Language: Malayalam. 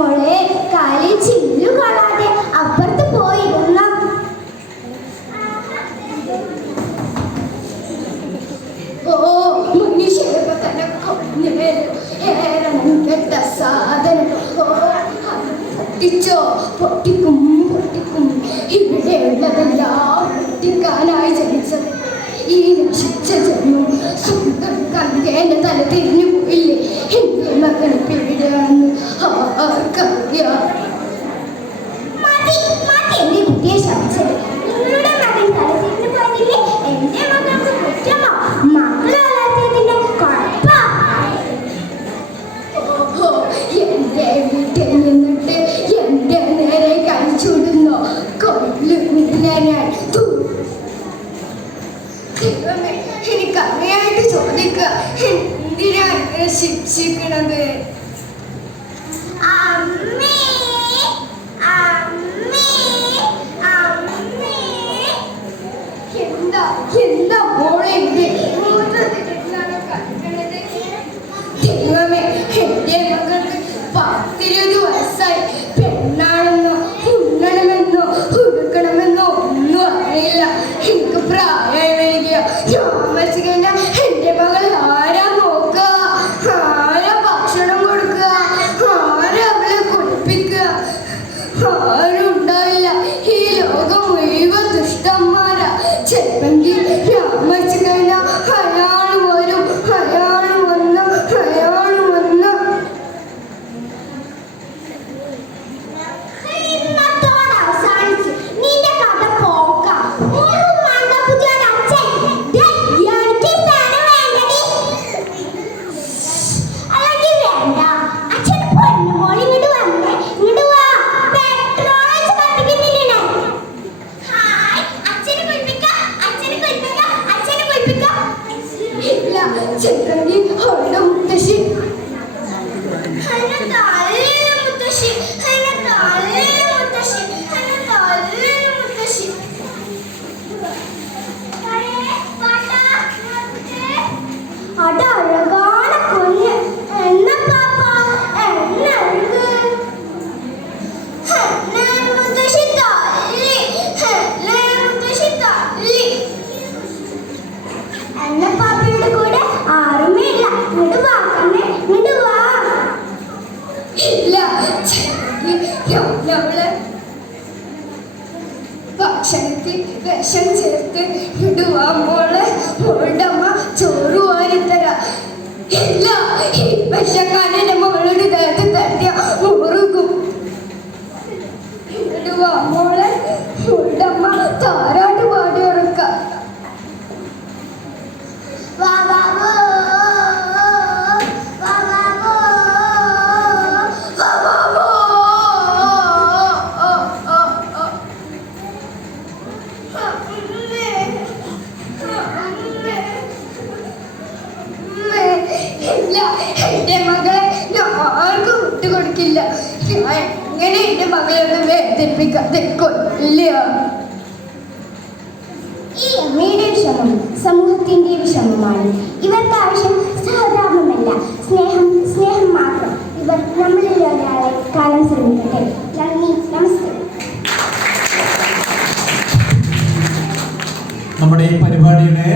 മോളെ കാലിൽ ചില്ലു കൊള്ളാതെ അപ്പുറത്ത് പോയിരുന്ന. ഓ മനുഷ്യരൊക്കെ തന്നെ കൊഞ്ഞേരണ്ട സാധനം. ഓ പൊട്ടിച്ചോ, പൊട്ടിക്കും പൊട്ടിക്കും. ഇവിടെയുള്ളതെല്ലാം പൊട്ടിക്കാനായി ജനിച്ചത്. ഈ നശിച്ച ജന്മം സ്വന്തം കണ്ടേന്റെ തല തിരിഞ്ഞു പോയില്ലേ? എന്റെ മകൻ പേടിയാണെന്ന് ആർക്കറിയാം? എന്റെ കുട്ടിയെ ശമിച്ചത്. നിങ്ങളുടെ മകൻ തല തിരിഞ്ഞു പോയില്ലേ? എന്റെ മകൾക്ക് കുറ്റമോ? മക്കളെ വളർത്തിയതിന്റെ കുഴപ്പ. ഓഹോ, എന്റെ വീട്ടിൽ നിന്നിട്ട് എന്റെ നേരെ കഴിച്ചുവിടുന്നോ? കൊല്ലുമില്ല ഞാൻ. എനിക്കറിയായിട്ട് ചോദിക്കുക, എന്തിനാണ് ശിക്ഷിക്കണത്? എന്താ മോളെ ഇത്? ദൈവമേ, എന്റെ മകൾക്ക് 10-20 വയസ്സായി. പെണ്ണാണെന്നോ ഉണ്ണണമെന്നോ ഉടുക്കണമെന്നോ ഒന്നും അറിയില്ല. എനിക്ക് പ്രായമായി വരിക. എന്റെ മകൾ ആരാ നോക്കുക? ആരാ ഭക്ഷണം കൊടുക്കുക? ആരാ അവളെ കുളിപ്പിക്കുക? ആരും ഉണ്ടാവില്ല. ഈ ലോകം മുഴുവൻ ദുഷ്ടന്മാരാ. ചെറുപ്പെങ്കിൽ രാമച്ചു കഴിഞ്ഞാൽ അയാൾ വരും. അയാൾ വന്ന് അവസാനിച്ച് നിന്റെ കഥ പോക്കാം. ചെറുപ്പി അവളുടെ മുത്തശ്ശി അഴകാണ് കുഞ്ഞ്. എന്ന പാപ്പ മുത്തശ്ശി തല്ലി. എന്ന പാപ്പയുടെ കൂടെ ആരുമില്ല. ഇങ്ങോട്ട് വാ കണ്ണേ, ഇങ്ങോട്ട് വാ. ഇല്ല, അവള് ഭക്ഷണത്തിൽ വിഷം ചേർത്ത് ഇടുവാ മോളെ. മോളുടെ അമ്മ ചോറ് വാരിത്തരാ. ഇല്ല, ഈ വിഷക്കാരന്റെ മോളുടെ ദേഹത്ത് തട്ടിയ മുറുകും. ഇടുവാ മോളെ. മോളുടെ അമ്മ താരാട്ട് പാടി ഉറക്കാം. എന്റെ മകളെ ഞാൻ ആർക്കും വിട്ടുകൊടുക്കില്ല. ഞാൻ എങ്ങനെ എന്റെ മകളെ ഒന്ന് വേദനിപ്പിക്കാതെ കൊല്ല. ഈ അമ്മയുടെ വിഷമം സമൂഹത്തിന്റെ വിഷമമാണ്. ഇവർക്ക് ആവശ്യം സഹതാപമല്ല, സ്നേഹം മാത്രം. ഇവർ നമ്മളിൽ ഒരാളെ കാണാൻ ശ്രമിക്കട്ടെ. നന്ദി, നമസ്തേ. നമ്മുടെ ഈ പരിപാടിയുടെ